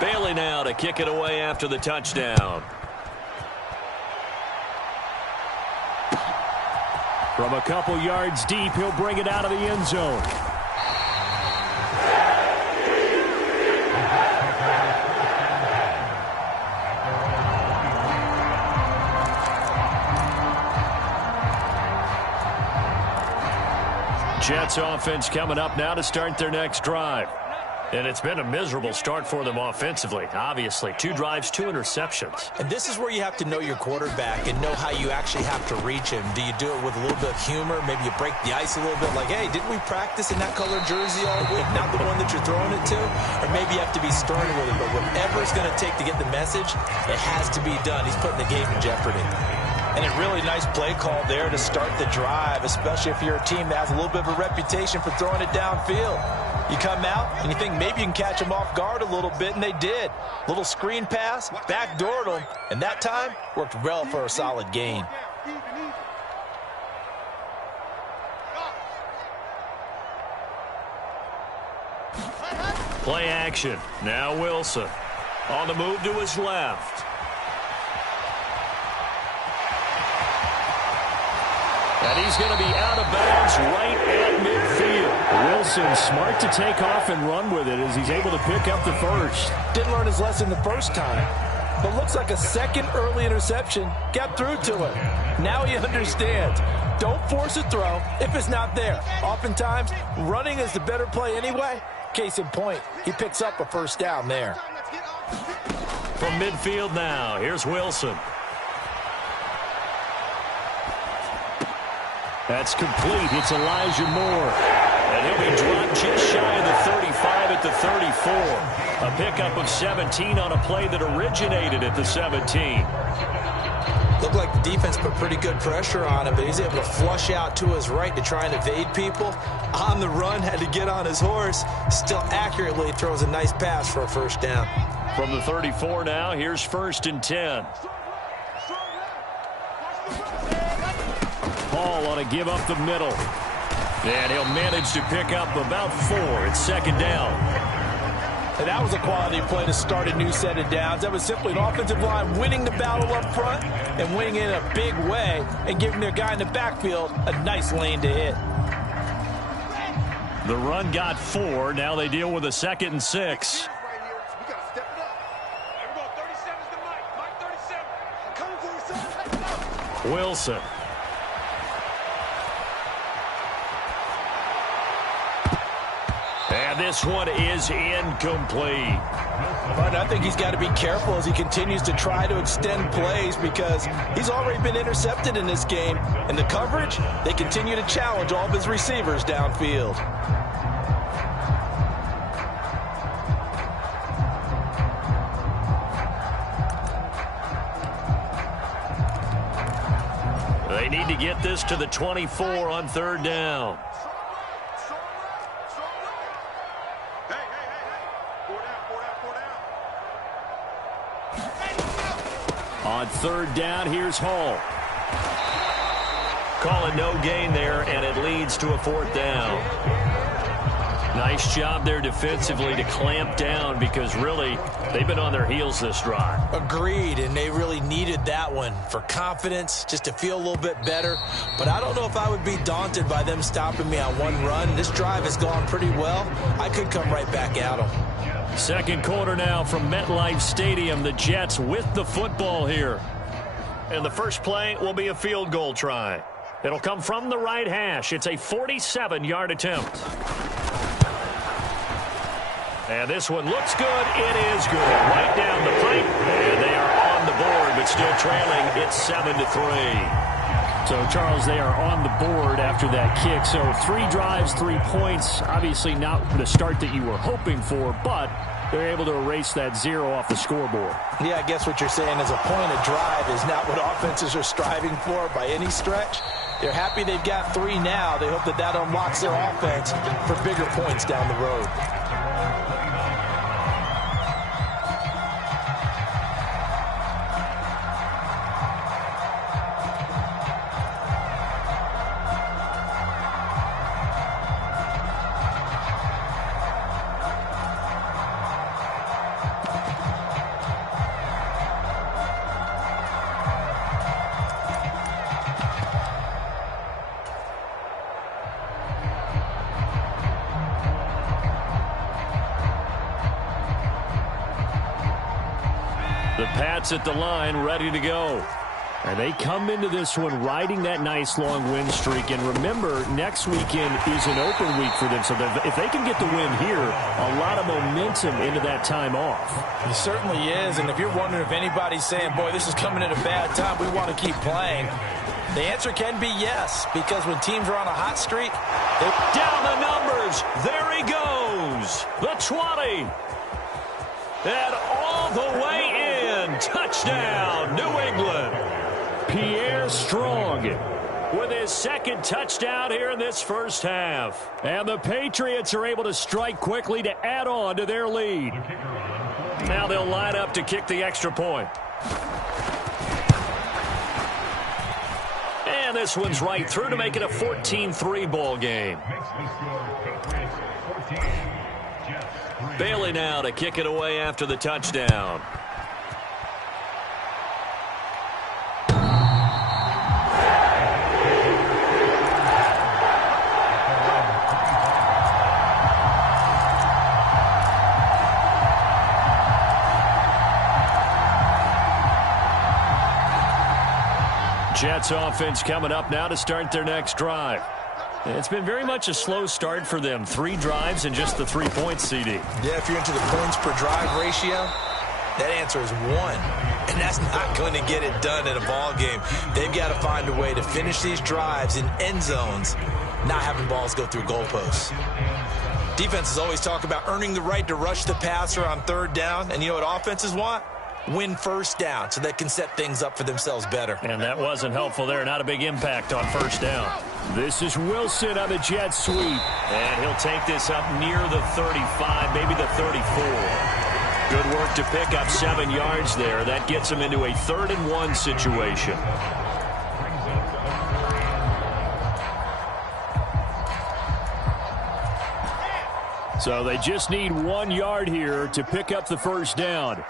Bailey now to kick it away after the touchdown. From a couple yards deep, he'll bring it out of the end zone. Jets offense coming up now to start their next drive. And it's been a miserable start for them offensively. Obviously, 2 drives, 2 interceptions. And this is where you have to know your quarterback and know how you actually have to reach him. Do you do it with a little bit of humor? Maybe you break the ice a little bit like, hey, didn't we practice in that colored jersey all week? Not the one that you're throwing it to? Or maybe you have to be stern with it. But whatever it's going to take to get the message, it has to be done. He's putting the game in jeopardy. And a really nice play call there to start the drive, especially if you're a team that has a little bit of a reputation for throwing it downfield. You come out and you think maybe you can catch them off guard a little bit, and they did. Little screen pass, backdoored them, and that time worked well for a solid gain. Play action. Now Wilson. On the move to his left. And he's going to be out of bounds right at midfield. Wilson smart to take off and run with it as he's able to pick up the first. Didn't learn his lesson the first time, but looks like a second early interception got through to him. Now he understands. Don't force a throw if it's not there. Oftentimes, running is the better play anyway. Case in point, he picks up a first down there. From midfield now, here's Wilson. That's complete. It's Elijah Moore. And he'll be dropped just shy of the 35 at the 34. A pickup of 17 on a play that originated at the 17. Looked like the defense put pretty good pressure on him, but he's able to flush out to his right to try and evade people. On the run, had to get on his horse. Still accurately throws a nice pass for a first down. From the 34 now, here's 1st and 10. Paul on a give up the middle. And he'll manage to pick up about 4. It's 2nd down. And that was a quality play to start a new set of downs. That was simply an offensive line winning the battle up front and winning in a big way and giving their guy in the backfield a nice lane to hit. The run got 4. Now they deal with a 2nd and 6. Wilson. And this one is incomplete. But I think he's got to be careful as he continues to try to extend plays because he's already been intercepted in this game. And the coverage, they continue to challenge all of his receivers downfield. They need to get this to the 24 on 3rd down. On 3rd down, here's Hall. Call it no gain there, and it leads to a 4th down. Nice job there defensively to clamp down because really they've been on their heels this drive. Agreed, and they really needed that one for confidence, just to feel a little bit better. But I don't know if I would be daunted by them stopping me on one run. This drive has gone pretty well. I could come right back at them. 2nd quarter now from MetLife Stadium. The Jets with the football here. And the first play will be a field goal try. It'll come from the right hash. It's a 47-yard attempt. And this one looks good. It is good. Right down the pipe. And they are on the board, but still trailing. It's 7-3. So, Charles, they are on the board after that kick. So 3 drives, 3 points. Obviously not the start that you were hoping for, but they're able to erase that 0 off the scoreboard. Yeah, I guess what you're saying is a point of drive is not what offenses are striving for by any stretch. They're happy they've got 3 now. They hope that that unlocks their offense for bigger points down the road. The Pats at the line, ready to go. And they come into this one riding that nice long win streak. And remember, next weekend is an open week for them. So if they can get the win here, a lot of momentum into that time off. It certainly is. And if you're wondering if anybody's saying, boy, this is coming at a bad time, we want to keep playing, the answer can be yes. Because when teams are on a hot streak, down the numbers. There he goes. The 20. And all the way in. Touchdown, New England. Pierre Strong with his second touchdown here in this first half. And the Patriots are able to strike quickly to add on to their lead. Now they'll line up to kick the extra point. And this one's right through to make it a 14-3 ball game. Bailey now to kick it away after the touchdown. Jets offense coming up now to start their next drive. It's been very much a slow start for them. 3 drives and just the 3 points, CD. Yeah, if you're into the points per drive ratio, that answer is 1. And that's not going to get it done in a ball game. They've got to find a way to finish these drives in end zones, not having balls go through goalposts. Defenses always talk about earning the right to rush the passer on 3rd down. And you know what offenses want? Win first down so they can set things up for themselves better. And that wasn't helpful there. Not a big impact on 1st down. This is Wilson on the jet sweep. And he'll take this up near the 35, maybe the 34. Good work to pick up 7 yards there. That gets him into a 3rd and 1 situation. So they just need 1 yard here to pick up the 1st down.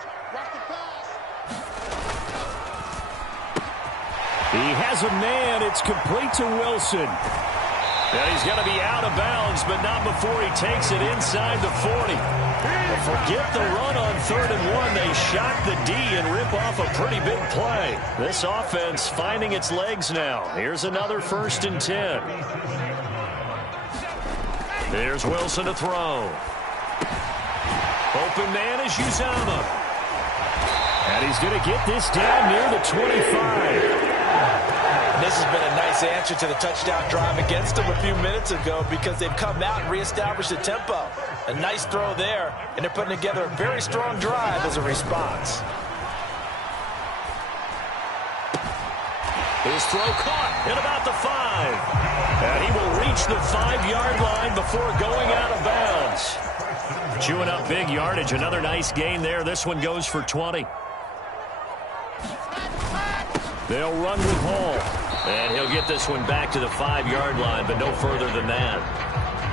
He has a man. It's complete to Wilson. And he's going to be out of bounds, but not before he takes it inside the 40. But forget the run on 3rd and 1. They shock the D and rip off a pretty big play. This offense finding its legs now. Here's another 1st and 10. There's Wilson to throw. Open man is Uzama. And he's going to get this down near the 25. This has been a nice answer to the touchdown drive against them a few minutes ago because they've come out and reestablished the tempo. A nice throw there, and they're putting together a very strong drive as a response. His throw caught at about the 5. And he will reach the 5-yard line before going out of bounds. Chewing up big yardage. Another nice gain there. This one goes for 20. They'll run with Hall. And he'll get this one back to the 5-yard line, but no further than that.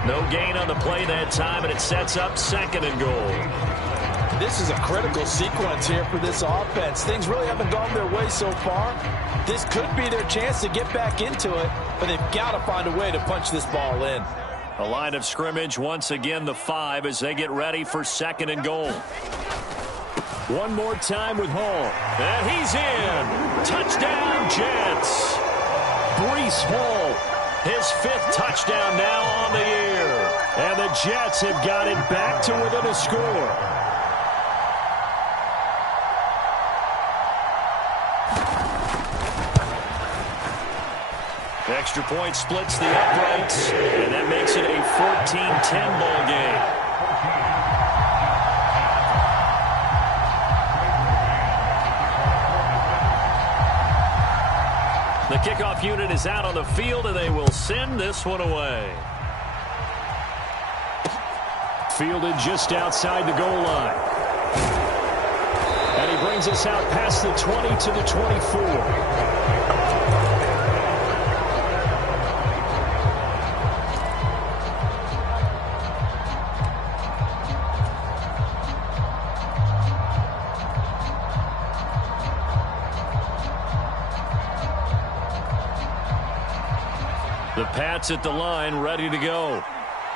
No gain on the play that time, and it sets up 2nd and goal. This is a critical sequence here for this offense. Things really haven't gone their way so far. This could be their chance to get back into it, but they've got to find a way to punch this ball in. A line of scrimmage, once again the 5 as they get ready for 2nd and goal. One more time with Hall. And he's in. Touchdown, Jets. Breece Hall, his 5th touchdown now on the year. And the Jets have got it back to within a score. Extra point splits the uprights, and that makes it a 14-10 ball game. The kickoff unit is out on the field, and they will send this one away. Fielded just outside the goal line. And he brings us out past the 20 to the 24. The Pats at the line, ready to go.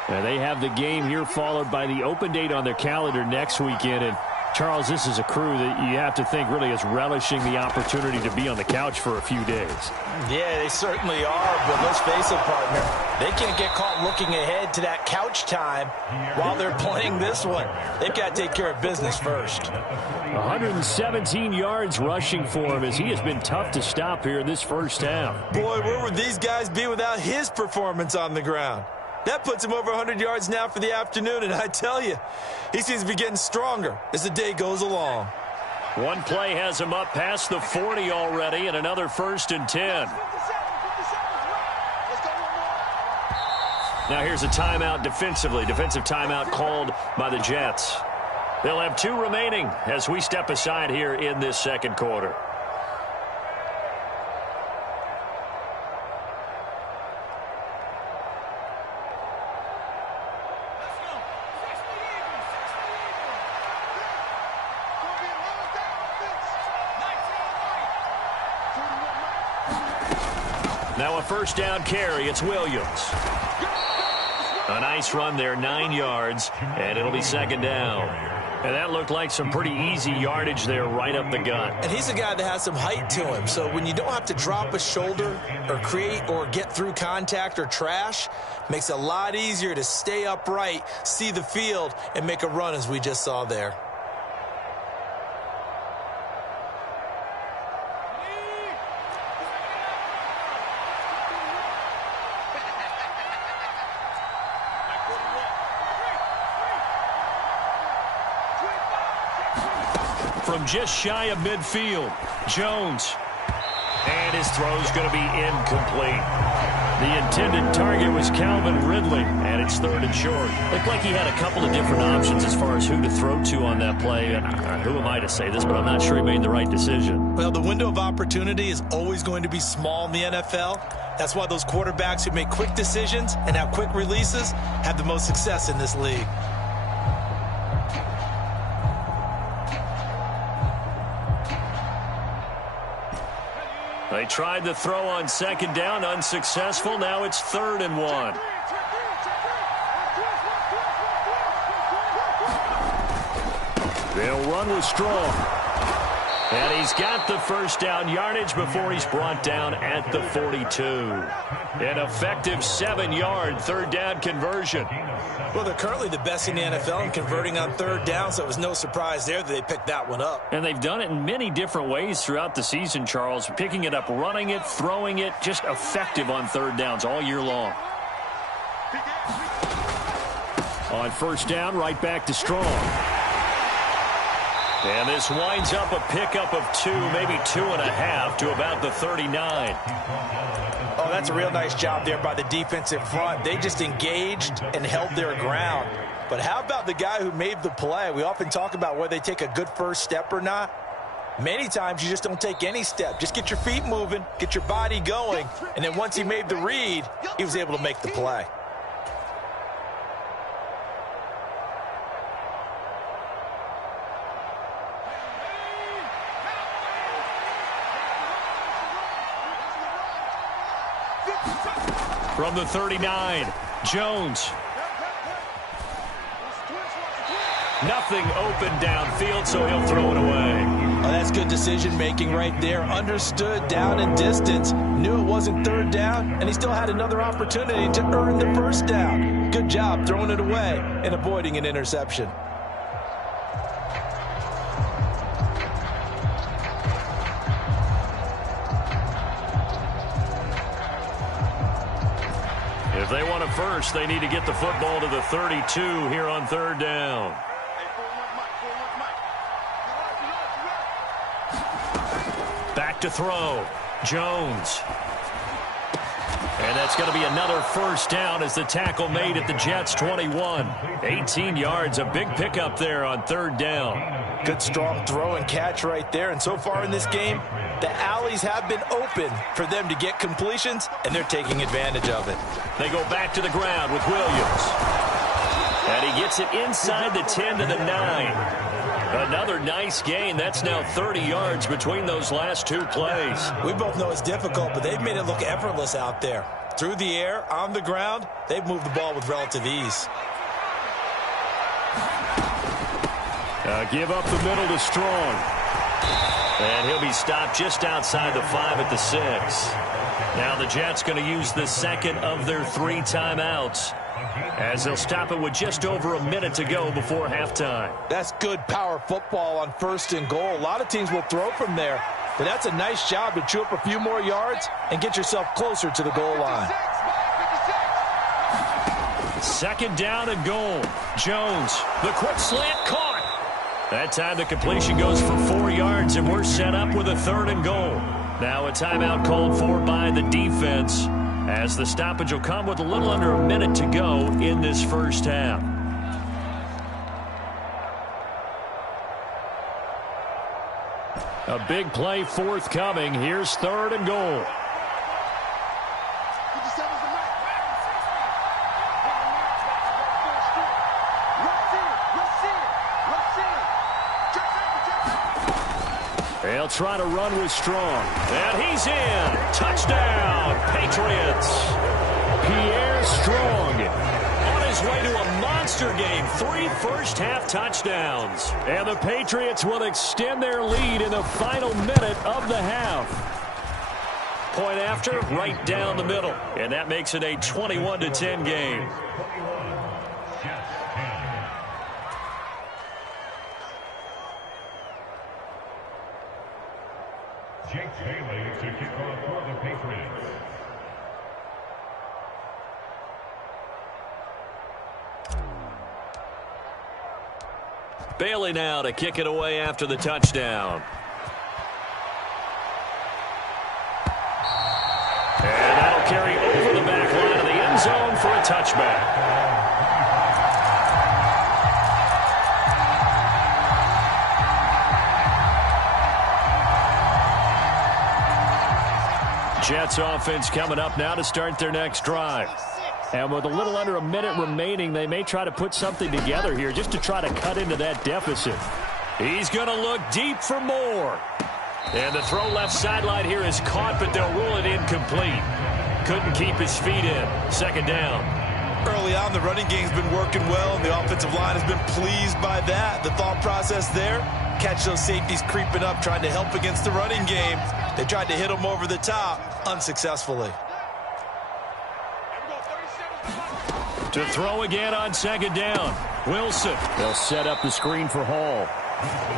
And they have the game here followed by the open date on their calendar next weekend. And Charles, this is a crew that you have to think really is relishing the opportunity to be on the couch for a few days. Yeah, they certainly are, but let's face it, partner. They can't get caught looking ahead to that couch time while they're playing this one. They've got to take care of business first. 117 yards rushing for him as he has been tough to stop here in this first half. Boy, where would these guys be without his performance on the ground? That puts him over 100 yards now for the afternoon, and I tell you, he seems to be getting stronger as the day goes along. One play has him up past the 40 already, and another 1st and 10. Now here's a timeout defensively. Defensive timeout called by the Jets. They'll have 2 remaining as we step aside here in this second quarter. Now a first down carry. It's Williams. A nice run there, 9 yards, and it'll be second down. And that looked like some pretty easy yardage there right up the gut. And he's a guy that has some height to him, so when you don't have to drop a shoulder or create or get through contact or trash, makes it a lot easier to stay upright, see the field, and make a run as we just saw there. From just shy of midfield, Jones. And his throw's going to be incomplete. The intended target was Calvin Ridley, and it's 3rd and short. Looked like he had a couple of different options as far as who to throw to on that play. And who am I to say this, but I'm not sure he made the right decision. Well, the window of opportunity is always going to be small in the NFL. That's why those quarterbacks who make quick decisions and have quick releases have the most success in this league. They tried the throw on second down, unsuccessful. Now it's 3rd and 1. They'll run with Strong. And he's got the first down yardage before he's brought down at the 42. An effective 7-yard 3rd down conversion. Well, they're currently the best in the NFL in converting on 3rd down, so it was no surprise there that they picked that one up. And they've done it in many different ways throughout the season, Charles. Picking it up, running it, throwing it, just effective on 3rd downs all year long. On first down, right back to Strong. And this winds up a pickup of 2, maybe 2.5 to about the 39. Oh, that's a real nice job there by the defensive front. They just engaged and held their ground. But how about the guy who made the play? We often talk about whether they take a good first step or not. Many times you just don't take any step. Just get your feet moving, get your body going, and then once he made the read, he was able to make the play. From the 39, Jones. Nothing open downfield, so he'll throw it away. Oh, that's good decision-making right there. Understood down and distance, knew it wasn't 3rd down, and he still had another opportunity to earn the first down. Good job throwing it away and avoiding an interception. If they want a first, they need to get the football to the 32 here on 3rd down. Back to throw. Jones. And that's going to be another first down as the tackle made at the Jets' 21. 18 yards, a big pickup there on 3rd down. Good strong throw and catch right there. And so far in this game, the alleys have been open for them to get completions, and they're taking advantage of it. They go back to the ground with Williams. And he gets it inside the 10 to the 9. Another nice gain. That's now 30 yards between those last 2 plays. We both know it's difficult, but they've made it look effortless out there. Through the air, on the ground, they've moved the ball with relative ease. Give up the middle to Strong. And he'll be stopped just outside the 5 at the 6. Now the Jets going to use the second of their 3 timeouts, as they'll stop it with just over a minute to go before halftime. That's good power football on 1st and goal. A lot of teams will throw from there, but that's a nice job to chew up a few more yards and get yourself closer to the goal line. 2nd down and goal. Jones, the quick slant, caught. That time the completion goes for 4 yards, and we're set up with a 3rd and goal. Now a timeout called for by the defense, as the stoppage will come with a little under a minute to go in this first half. A big play forthcoming. Here's 3rd and goal. They'll try to run with Strong. And he's in. Touchdown, Patriots. Pierre Strong on his way to a monster game. 3 first-half touchdowns. And the Patriots will extend their lead in the final minute of the half. Point after, right down the middle. And that makes it a 21-10 game. To kick off for the Patriots. Bailey now to kick it away after the touchdown. And that'll carry over the back line of the end zone for a touchback. Jets offense coming up now to start their next drive. And with a little under a minute remaining, they may try to put something together here just to try to cut into that deficit. He's going to look deep for more. And the throw left sideline here is caught, but they'll rule it incomplete. Couldn't keep his feet in. 2nd down. Early on, the running game's been working well, and the offensive line has been pleased by that. The thought process there, catch those safeties creeping up, trying to help against the running game. They tried to hit him over the top, unsuccessfully. To throw again on 2nd down. Wilson. They'll set up the screen for Hall.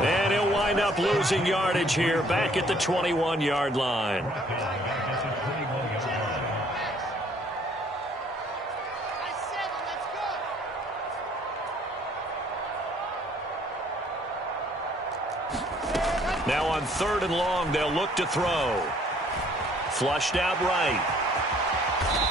And he'll wind up losing yardage here, back at the 21-yard line. Now on 3rd and long, they'll look to throw. Flushed out right.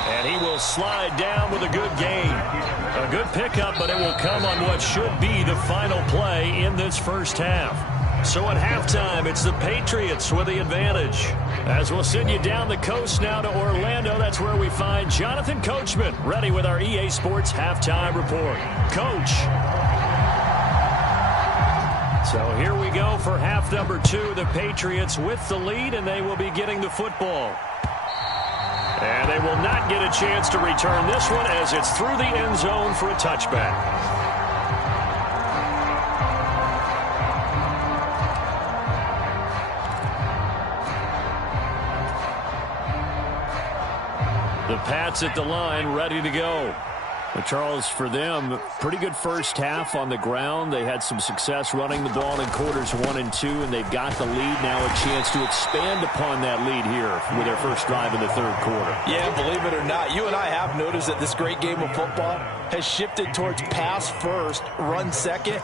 And he will slide down with a good gain. A good pickup, but it will come on what should be the final play in this first half. So at halftime, it's the Patriots with the advantage. As we'll send you down the coast now to Orlando, that's where we find Jonathan Coachman, ready with our EA Sports Halftime Report. Coach. So here we go for half number 2. The Patriots with the lead, and they will be getting the football. And they will not get a chance to return this one as it's through the end zone for a touchback. The Pats at the line, ready to go. But Charles, for them, pretty good first half on the ground. They had some success running the ball in quarters 1 and 2, and they've got the lead now, a chance to expand upon that lead here with their first drive in the 3rd quarter. Yeah, believe it or not, you and I have noticed that this great game of football has shifted towards pass first, run second.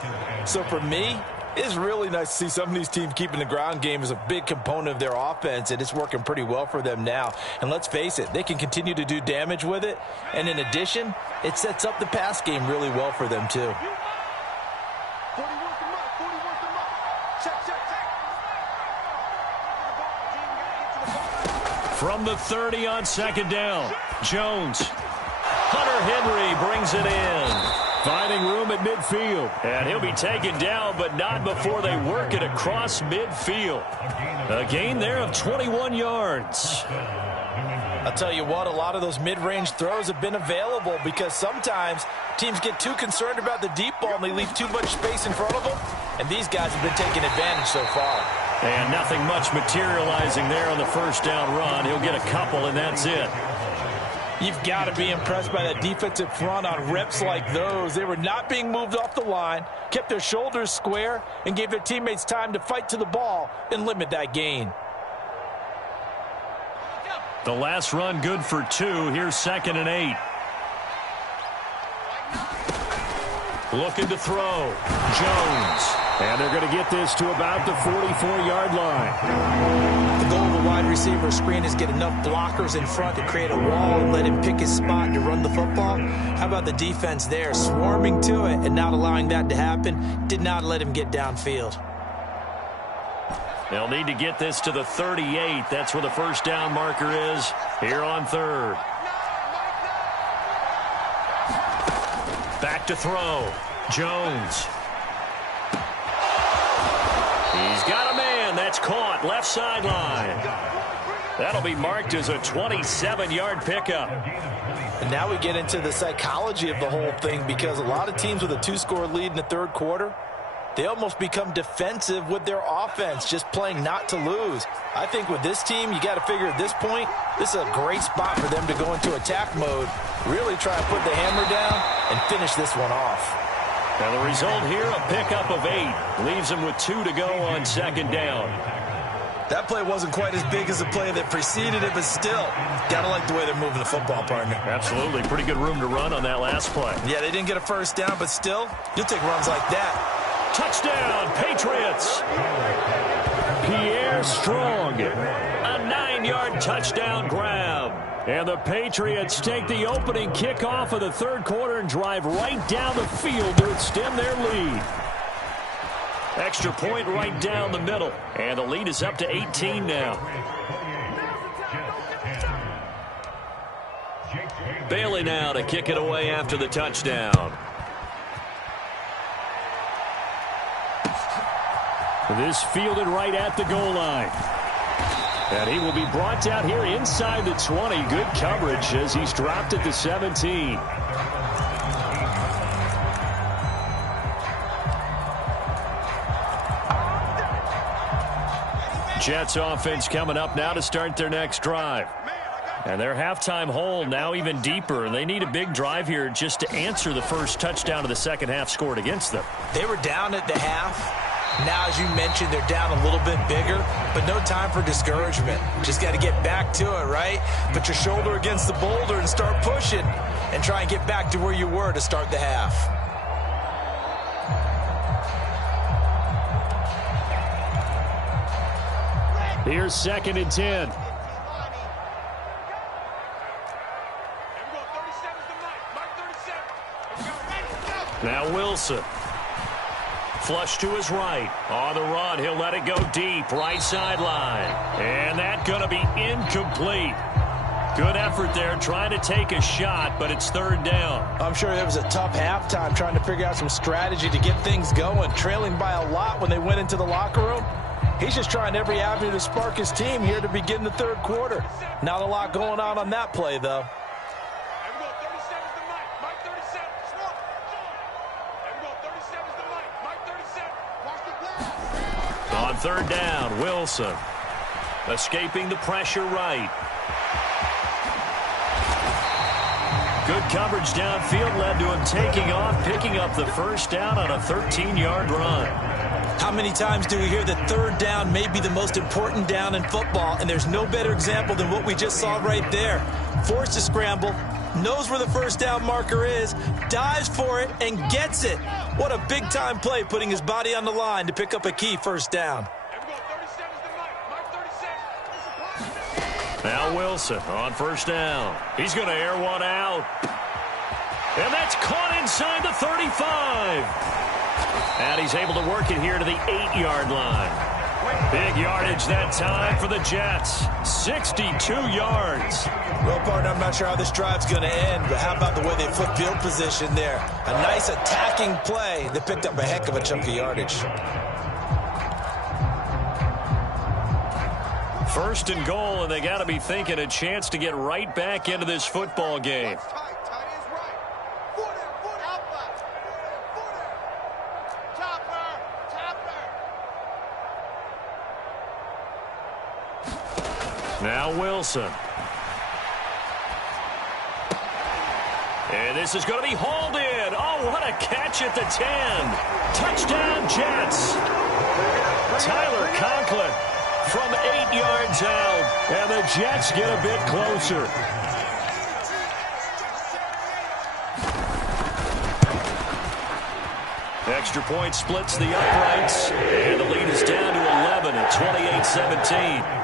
So for me, it's really nice to see some of these teams keeping the ground game as a big component of their offense, and it's working pretty well for them now. And let's face it, they can continue to do damage with it. And in addition, it sets up the pass game really well for them, too. From the 30 on 2nd down, Jones. Hunter Henry brings it in. Finding room at midfield. And he'll be taken down, but not before they work it across midfield. A gain there of 21 yards. I'll tell you what, a lot of those mid-range throws have been available because sometimes teams get too concerned about the deep ball and they leave too much space in front of them, and these guys have been taking advantage so far. And nothing much materializing there on the first down run. He'll get a couple, and that's it. You've got to be impressed by that defensive front on reps like those. They were not being moved off the line, kept their shoulders square, and gave their teammates time to fight to the ball and limit that gain. The last run good for 2. Here's 2nd and 8. Looking to throw. Jones. And they're going to get this to about the 44-yard line. The goal of a wide receiver screen is get enough blockers in front to create a wall and let him pick his spot to run the football. How about the defense there, swarming to it and not allowing that to happen? Did not let him get downfield. They'll need to get this to the 38. That's where the first down marker is here on 3rd. Back to throw. Jones. He's got a man. That's caught. Left sideline. That'll be marked as a 27-yard pickup. And now we get into the psychology of the whole thing because a lot of teams with a 2-score lead in the 3rd quarter, they almost become defensive with their offense, just playing not to lose. I think with this team, you got to figure at this point, this is a great spot for them to go into attack mode, really try to put the hammer down and finish this one off. Now the result here, a pickup of 8. Leaves them with 2 to go on 2nd down. That play wasn't quite as big as the play that preceded it, but still, got to like the way they're moving the football, partner. Absolutely. Pretty good room to run on that last play. Yeah, they didn't get a first down, but still, you'll take runs like that. Touchdown, Patriots. Pierre Strong. A 9-yard touchdown grab. And the Patriots take the opening kickoff of the 3rd quarter and drive right down the field to extend their lead. Extra point right down the middle. And the lead is up to 18 now. Bailey now to kick it away after the touchdown. This fielded right at the goal line. And he will be brought down here inside the 20. Good coverage as he's dropped at the 17. Jets offense coming up now to start their next drive. And their halftime hole now even deeper. They need a big drive here just to answer the first touchdown of the second half scored against them. They were down at the half. Now, as you mentioned, they're down a little bit bigger, but no time for discouragement. Just got to get back to it, right? Put your shoulder against the boulder and start pushing and try and get back to where you were to start the half. Here's 2nd and 10. Now Wilson. Flush to his right. On the run, he'll let it go deep. Right sideline. And that's going to be incomplete. Good effort there trying to take a shot, but it's 3rd down. I'm sure it was a tough halftime trying to figure out some strategy to get things going. Trailing by a lot when they went into the locker room. He's just trying every avenue to spark his team here to begin the 3rd quarter. Not a lot going on that play, though. On 3rd down, Wilson. Escaping the pressure right. Good coverage downfield led to him taking off, picking up the first down on a 13-yard run. How many times do we hear that 3rd down may be the most important down in football, and there's no better example than what we just saw right there. Forced to scramble, knows where the first down marker is, dives for it, and gets it. What a big-time play, putting his body on the line to pick up a key first down. Now Wilson on first down. He's going to air one out. And that's caught inside the 35. And he's able to work it here to the 8-yard line. Big yardage that time for the Jets. 62 yards. Well, partner, I'm not sure how this drive's going to end, but how about the way they flip field position there? A nice attacking play that picked up a heck of a chunk of yardage. First and goal, and they got to be thinking a chance to get right back into this football game. Now Wilson. And this is going to be hauled in. Oh, what a catch at the 10. Touchdown, Jets. Tyler Conklin from 8 yards out. And the Jets get a bit closer. Extra point splits the uprights. And the lead is down to 11 at 28-17.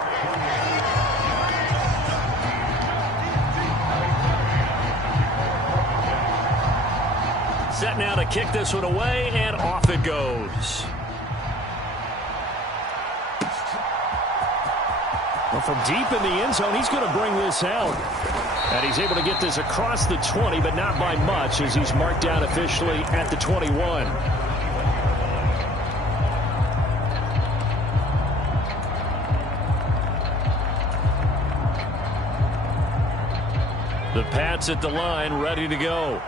Set now to kick this one away, and off it goes. Well, from deep in the end zone, he's going to bring this out. And he's able to get this across the 20, but not by much, as he's marked down officially at the 21. The Pats at the line, ready to go.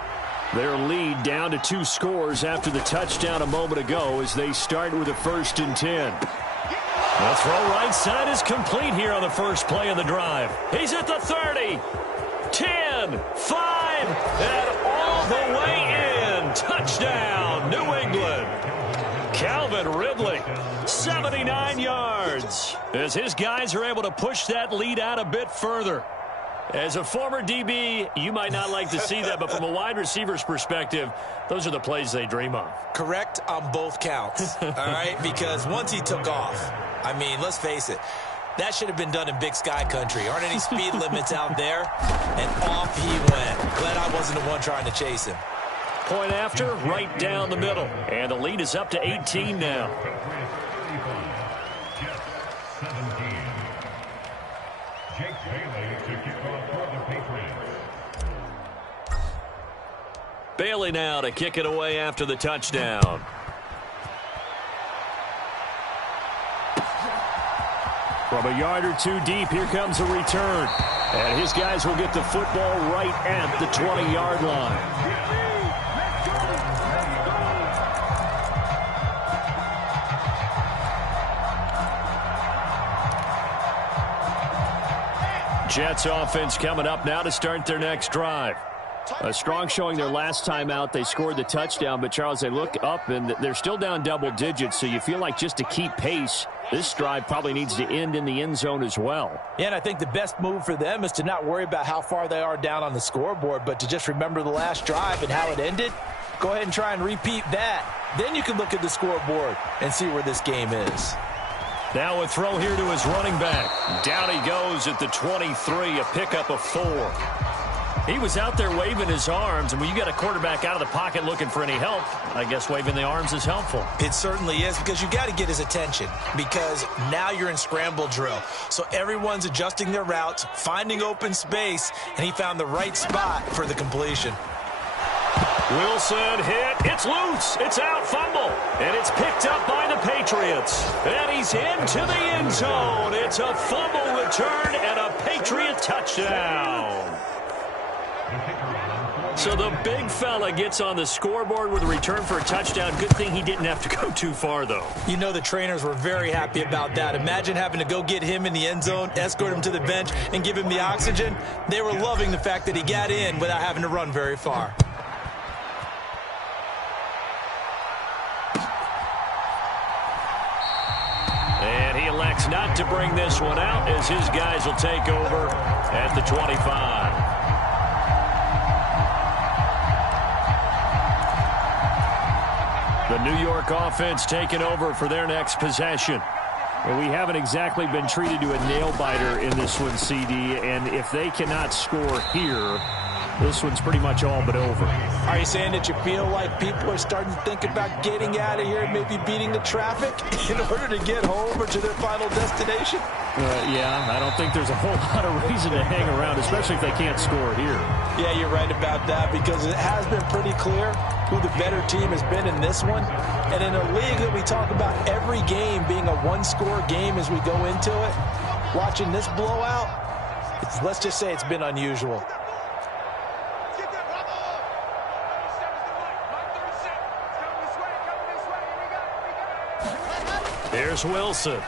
Their lead down to 2 scores after the touchdown a moment ago as they start with a 1st and 10. The throw right side is complete here on the first play of the drive. He's at the 30, 10, 5, and all the way in. Touchdown, New England. Calvin Ridley, 79 yards, as his guys are able to push that lead out a bit further. As a former DB, you might not like to see that, but from a wide receiver's perspective, those are the plays they dream of. Correct on both counts, all right? Because once he took off, I mean, let's face it, that should have been done in Big Sky country. Aren't any speed limits out there? And off he went. Glad I wasn't the one trying to chase him. Point after, right down the middle. And the lead is up to 18 now. Bailey now to kick it away after the touchdown. From a yard or 2 deep, here comes a return. And his guys will get the football right at the 20-yard line. Jets offense coming up now to start their next drive. A strong showing their last time out. They scored the touchdown, but, Charles, they look up, and they're still down double digits, so you feel like just to keep pace, this drive probably needs to end in the end zone as well. Yeah, and I think the best move for them is to not worry about how far they are down on the scoreboard, but to just remember the last drive and how it ended. Go ahead and try and repeat that. Then you can look at the scoreboard and see where this game is. Now a throw here to his running back. Down he goes at the 23, a pickup of 4. He was out there waving his arms, and when you got a quarterback out of the pocket looking for any help, I guess waving the arms is helpful. It certainly is, because you got to get his attention, because now you're in scramble drill. So everyone's adjusting their routes, finding open space, and he found the right spot for the completion. Wilson hit. It's loose. It's out. Fumble. And it's picked up by the Patriots. And he's into the end zone. It's a fumble return and a Patriot touchdown. So the big fella gets on the scoreboard with a return for a touchdown. Good thing he didn't have to go too far, though. You know the trainers were very happy about that. Imagine having to go get him in the end zone, escort him to the bench, and give him the oxygen. They were loving the fact that he got in without having to run very far. And he elects not to bring this one out as his guys will take over at the 25. The New York offense taking over for their next possession. Well, we haven't exactly been treated to a nail-biter in this one, CD, and if they cannot score here, this one's pretty much all but over. Are you saying that you feel like people are starting to think about getting out of here, maybe beating the traffic in order to get home or to their final destination? Yeah, I don't think there's a whole lot of reason to hang around, especially if they can't score here. Yeah, you're right about that, because it has been pretty clear who the better team has been in this one. And in a league that we talk about every game being a one-score game as we go into it, watching this blowout, let's just say it's been unusual. Here's Wilson.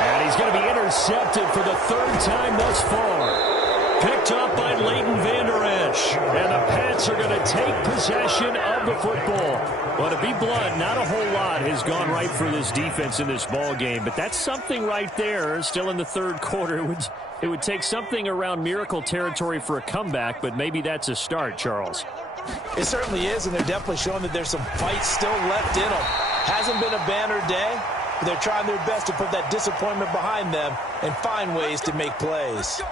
And he's going to be intercepted for the third time thus far. Picked up by Leighton Vander Esch. And the Pats are going to take possession of the football. Well, to be blunt, not a whole lot has gone right for this defense in this ball game. But that's something right there. Still in the third quarter. It would take something around miracle territory for a comeback, but maybe that's a start, Charles. It certainly is, and they're definitely showing that there's some fight still left in them. Hasn't been a banner day, but they're trying their best to put that disappointment behind them and find ways to make plays.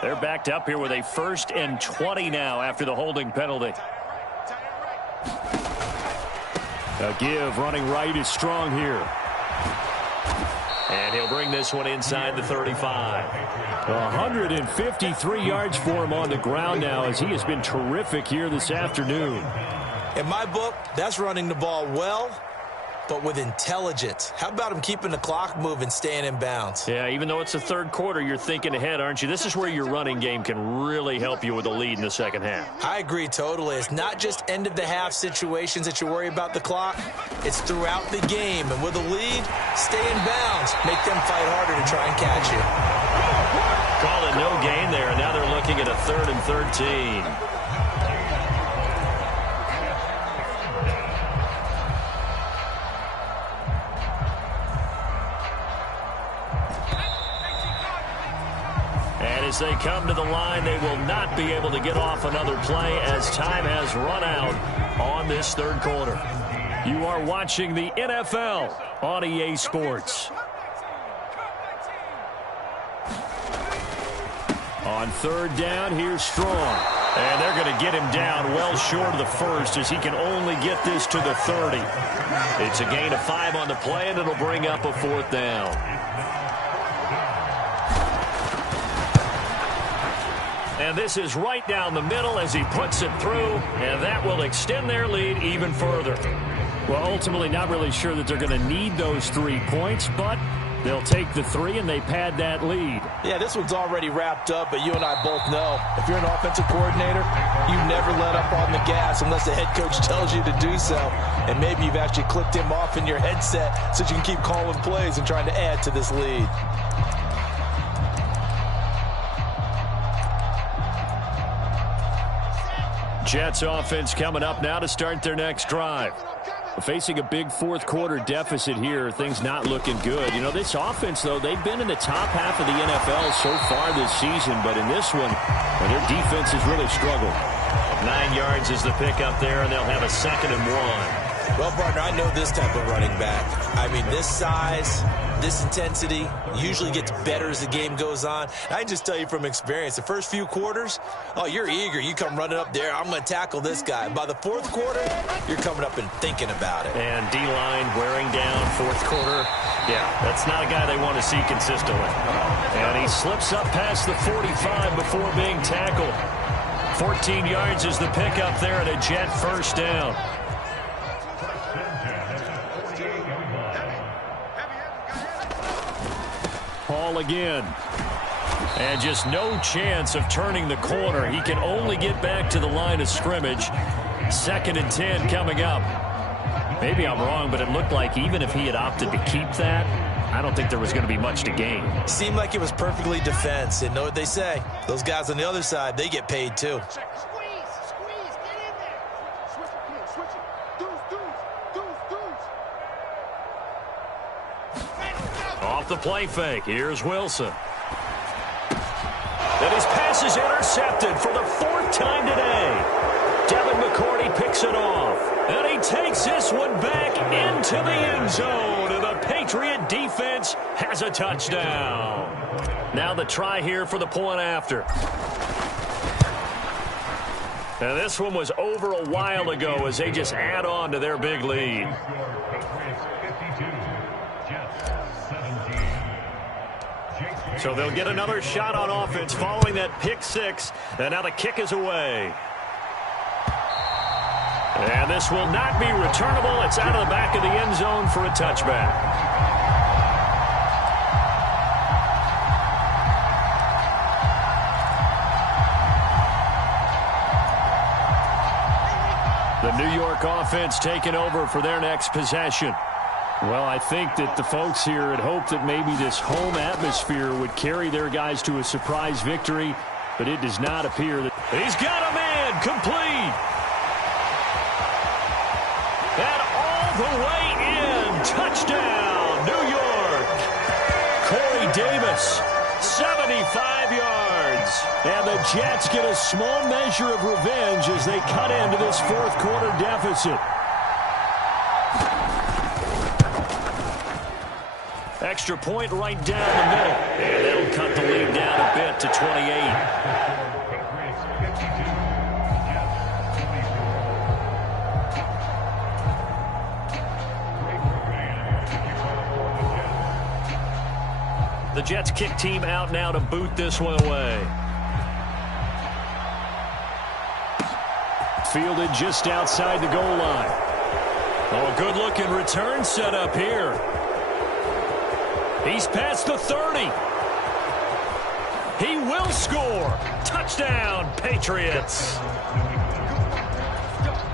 They're backed up here with a 1st and 20 now after the holding penalty. A give running right is strong here. And he'll bring this one inside the 35. 153 yards for him on the ground now as he has been terrific here this afternoon. In my book, that's running the ball well, but with intelligence. How about him keeping the clock moving, staying in bounds? Yeah, even though it's the third quarter, you're thinking ahead, aren't you? This is where your running game can really help you with a lead in the second half. I agree totally. It's not just end-of-the-half situations that you worry about the clock. It's throughout the game. And with a lead, stay in bounds. Make them fight harder to try and catch you. Call it no gain there, and now they're looking at a 3rd and 13. As they come to the line, they will not be able to get off another play as time has run out on this third quarter. You are watching the NFL on EA Sports. On 3rd down, here's Strong. And they're going to get him down well short of the first as he can only get this to the 30. It's a gain of 5 on the play, and it'll bring up a 4th down. And this is right down the middle as he puts it through, and that will extend their lead even further. Well, ultimately not really sure that they're going to need those 3 points, but they'll take the 3 and they pad that lead. Yeah, this one's already wrapped up, but you and I both know if you're an offensive coordinator, you never let up on the gas unless the head coach tells you to do so. And maybe you've actually clicked him off in your headset so you can keep calling plays and trying to add to this lead. Jets offense coming up now to start their next drive. Facing a big fourth quarter deficit here, things not looking good. You know, this offense, though, they've been in the top half of the NFL so far this season, but in this one, well, their defense has really struggled. 9 yards is the pickup there, and they'll have a 2nd and 1. Well, partner, I know this type of running back. I mean, this size, this intensity usually gets better as the game goes on. And I can just tell you from experience, the first few quarters, oh, you're eager. You come running up there, I'm going to tackle this guy. By the 4th quarter, you're coming up and thinking about it. And D-line wearing down 4th quarter. Yeah, that's not a guy they want to see consistently. And he slips up past the 45 before being tackled. 14 yards is the pickup there at a Jet 1st down. Hall again. And just no chance of turning the corner. He can only get back to the line of scrimmage. 2nd and 10 coming up. Maybe I'm wrong, but it looked like even if he had opted to keep that, I don't think there was going to be much to gain. Seemed like it was perfectly defense. And know what they say? Those guys on the other side, they get paid too. Off the play fake, here's Wilson. And his pass is intercepted for the 4th time today. Devin McCourty picks it off. And he takes this one back into the end zone. And the Patriot defense has a touchdown. Now the try here for the point after. And this one was over a while ago as they just add on to their big lead. So they'll get another shot on offense following that pick 6. And now the kick is away. And this will not be returnable. It's out of the back of the end zone for a touchback. The New York offense taking over for their next possession. Well, I think that the folks here had hoped that maybe this home atmosphere would carry their guys to a surprise victory, but it does not appear that. He's got a man complete. And all the way in. Touchdown, New York. Corey Davis, 75 yards. And the Jets get a small measure of revenge as they cut into this fourth quarter deficit. Extra point right down the middle. And that'll cut the lead down a bit to 28. The Jets kick team out now to boot this one away. Fielded just outside the goal line. Oh, good-looking return set up here. He's past the 30. He will score. Touchdown, Patriots.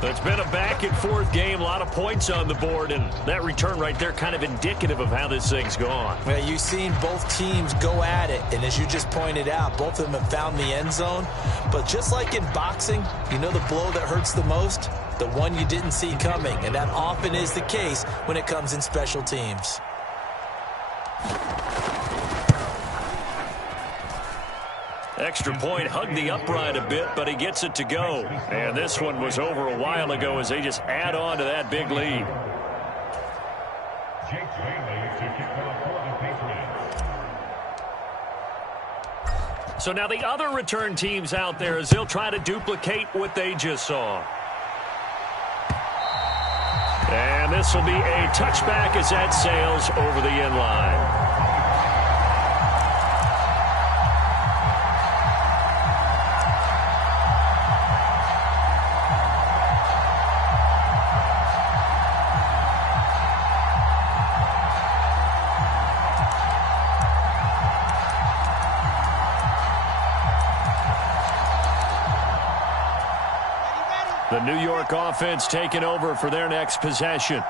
It's been a back-and-forth game, a lot of points on the board, and that return right there kind of indicative of how this thing's gone. Well, you've seen both teams go at it, and as you just pointed out, both of them have found the end zone. But just like in boxing, you know the blow that hurts the most? The one you didn't see coming, and that often is the case when it comes in special teams. Extra point, hugged the upright a bit, but he gets it to go. And this one was over a while ago as they just add on to that big lead. So now the other return teams out there as they'll try to duplicate what they just saw. And this will be a touchback as that sails over the end line. The New York offense taking over for their next possession.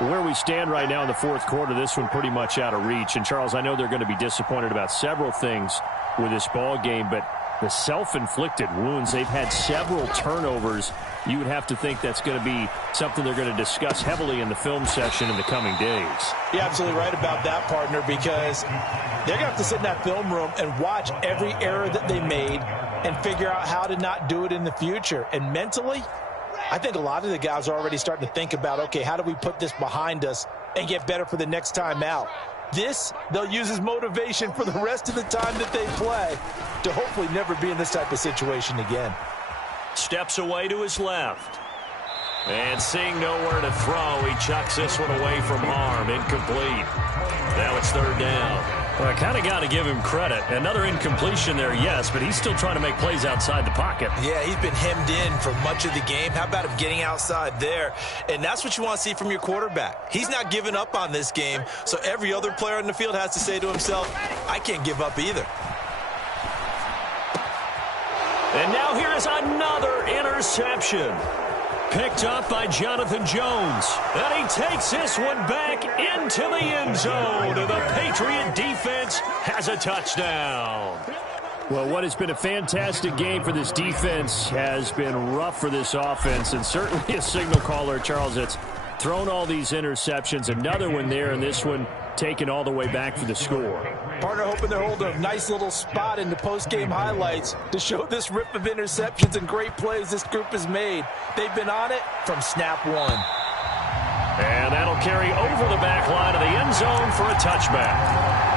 Where we stand right now in the fourth quarter, this one pretty much out of reach. And, Charles, I know they're going to be disappointed about several things with this ball game, but the self-inflicted wounds, they've had several turnovers. You would have to think that's going to be something they're going to discuss heavily in the film session in the coming days. You're absolutely right about that, partner, because they're going to have to sit in that film room and watch every error that they made and figure out how to not do it in the future. And mentally, I think a lot of the guys are already starting to think about, okay, how do we put this behind us and get better for the next time out? This, they'll use as motivation for the rest of the time that they play to hopefully never be in this type of situation again. Steps away to his left. And seeing nowhere to throw, he chucks this one away from harm. Incomplete. Now it's third down. Well, I kind of got to give him credit. Another incompletion there, yes, but he's still trying to make plays outside the pocket. Yeah, he's been hemmed in for much of the game. How about him getting outside there? And that's what you want to see from your quarterback. He's not giving up on this game, so every other player on the field has to say to himself, I can't give up either. And now here is another interception. Picked up by Jonathan Jones. And he takes this one back into the end zone. And the Patriot defense has a touchdown. Well, what has been a fantastic game for this defense has been rough for this offense. And certainly a signal caller, Charles, that's thrown all these interceptions. Another one there, and this one taken all the way back for the score. Partner hoping they're holding a nice little spot in the post-game highlights to show this rip of interceptions and great plays this group has made. They've been on it from snap one. And that'll carry over the back line of the end zone for a touchback.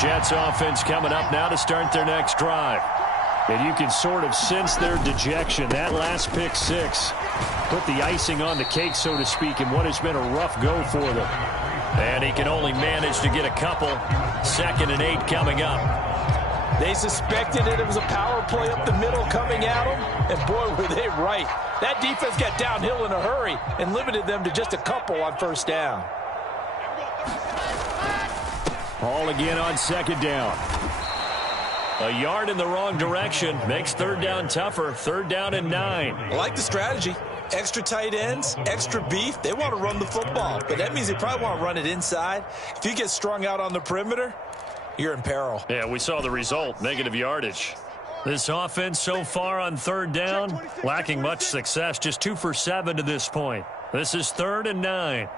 Jets offense coming up now to start their next drive. And you can sort of sense their dejection. That last pick six put the icing on the cake, so to speak, in what has been a rough go for them. And he can only manage to get a couple. 2nd and 8 coming up. They suspected it was a power play up the middle coming at them, and boy, were they right. That defense got downhill in a hurry and limited them to just a couple on 1st down. Ball again on 2nd down. A yard in the wrong direction makes 3rd down tougher. 3rd down and 9. I like the strategy. Extra tight ends, extra beef. They want to run the football, but that means they probably want to run it inside. If you get strung out on the perimeter, you're in peril. Yeah, we saw the result, negative yardage. This offense so far on 3rd down, lacking much success, just 2 for 7 to this point. This is 3rd and 9.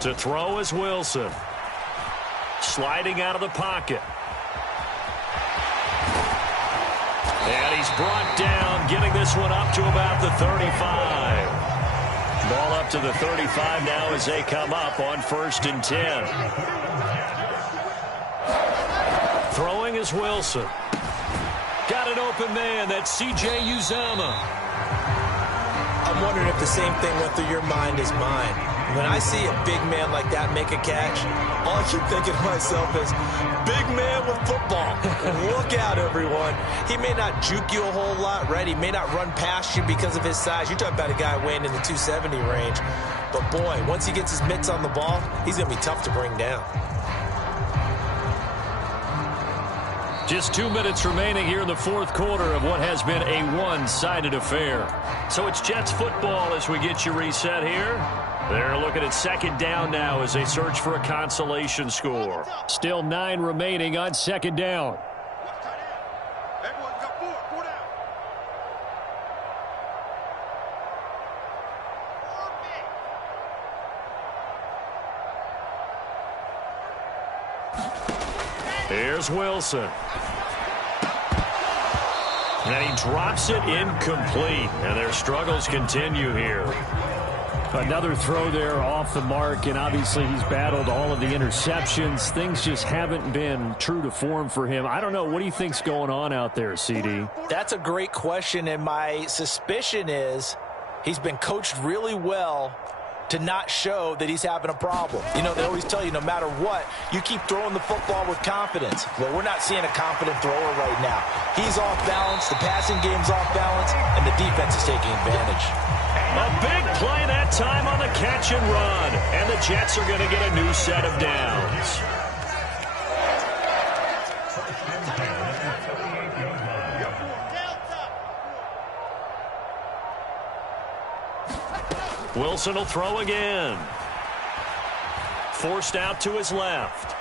To throw is Wilson. Sliding out of the pocket. And he's brought down, getting this one up to about the 35. Ball up to the 35 now as they come up on 1st and 10. Throwing is Wilson. Got an open man. That's C.J. Uzomah. I'm wondering if the same thing went through your mind as mine. When I see a big man like that make a catch, all I keep thinking to myself is, big man with football. Look out, everyone. He may not juke you a whole lot, right? He may not run past you because of his size. You're talking about a guy weighing in the 270 range. But, boy, once he gets his mitts on the ball, he's going to be tough to bring down. Just 2 minutes remaining here in the 4th quarter of what has been a one-sided affair. So it's Jets football as we get you reset here. They're looking at 2nd down now as they search for a consolation score. Still 9 remaining on 2nd down. Here's Wilson. And he drops it incomplete. And their struggles continue here. Another throw there off the mark, and obviously he's battled all of the interceptions. Things just haven't been true to form for him. I don't know. What do you think's going on out there, CD? That's a great question, and my suspicion is he's been coached really well to not show that he's having a problem. You know, they always tell you no matter what, you keep throwing the football with confidence. Well, we're not seeing a confident thrower right now. He's off balance, the passing game's off balance, and the defense is taking advantage. A big play that time on the catch and run. And the Jets are going to get a new set of downs. Wilson will throw again. Forced out to his left.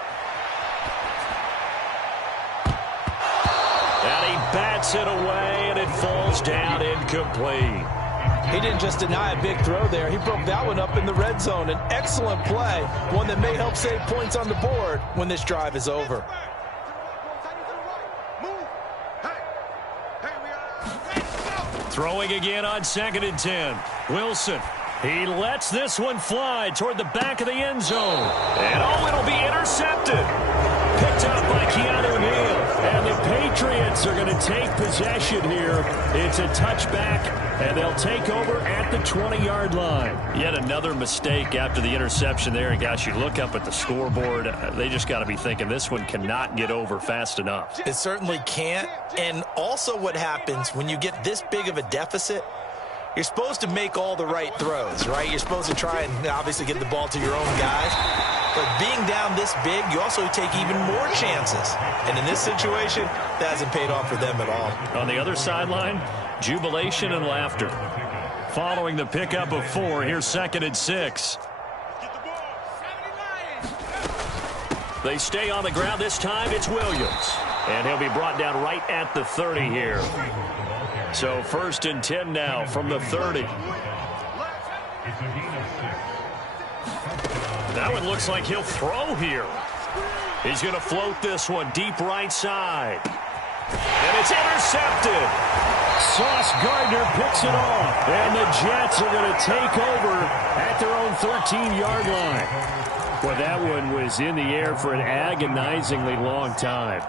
And he bats it away, and it falls down incomplete. He didn't just deny a big throw there. He broke that one up in the red zone. An excellent play, one that may help save points on the board when this drive is over. Throwing again on 2nd and 10. Wilson. He lets this one fly toward the back of the end zone. And, oh, it'll be intercepted. Picked up by Keanu Neal. And the Patriots are going to take possession here. It's a touchback, and they'll take over at the 20-yard line. Yet another mistake after the interception there. And, gosh, you look up at the scoreboard. They just got to be thinking this one cannot get over fast enough. It certainly can't. And also what happens when you get this big of a deficit, you're supposed to make all the right throws, right? You're supposed to try and obviously get the ball to your own guys. But being down this big, you also take even more chances. And in this situation, that hasn't paid off for them at all. On the other sideline, jubilation and laughter. Following the pickup of 4, here's 2nd and 6. They stay on the ground this time. It's Williams. And he'll be brought down right at the 30 here. So 1st and 10 now from the 30. That one looks like he'll throw here. He's going to float this one deep right side. And it's intercepted. Sauce Gardner picks it off. And the Jets are going to take over at their own 13-yard line. Well, that one was in the air for an agonizingly long time.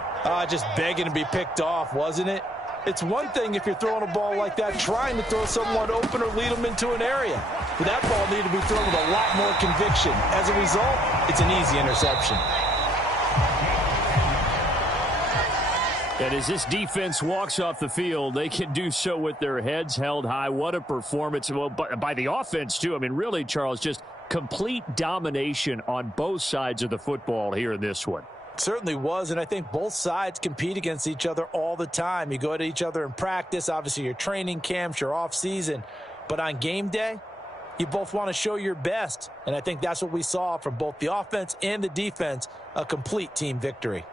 Just begging to be picked off, wasn't it? It's one thing if you're throwing a ball like that, trying to throw someone open or lead them into an area. But that ball needed to be thrown with a lot more conviction. As a result, it's an easy interception. And as this defense walks off the field, they can do so with their heads held high. What a performance. Well, by the offense, too. I mean, really, Charles, just complete domination on both sides of the football here in this one. Certainly was, and I think both sides compete against each other all the time. You go at each other in practice, obviously your training camps, your off-season, but on game day, you both want to show your best, and I think that's what we saw from both the offense and the defense, a complete team victory.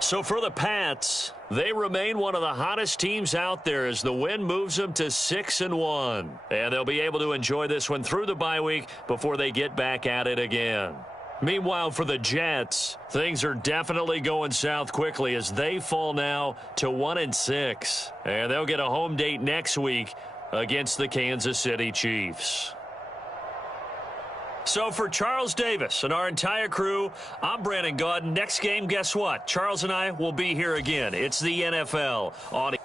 So for the Pats, they remain one of the hottest teams out there as the win moves them to 6-1. And they'll be able to enjoy this one through the bye week before they get back at it again. Meanwhile, for the Jets, things are definitely going south quickly as they fall now to 1-6. And they'll get a home date next week against the Kansas City Chiefs. So for Charles Davis and our entire crew, I'm Brandon Gaudin. Next game, guess what? Charles and I will be here again. It's the NFL on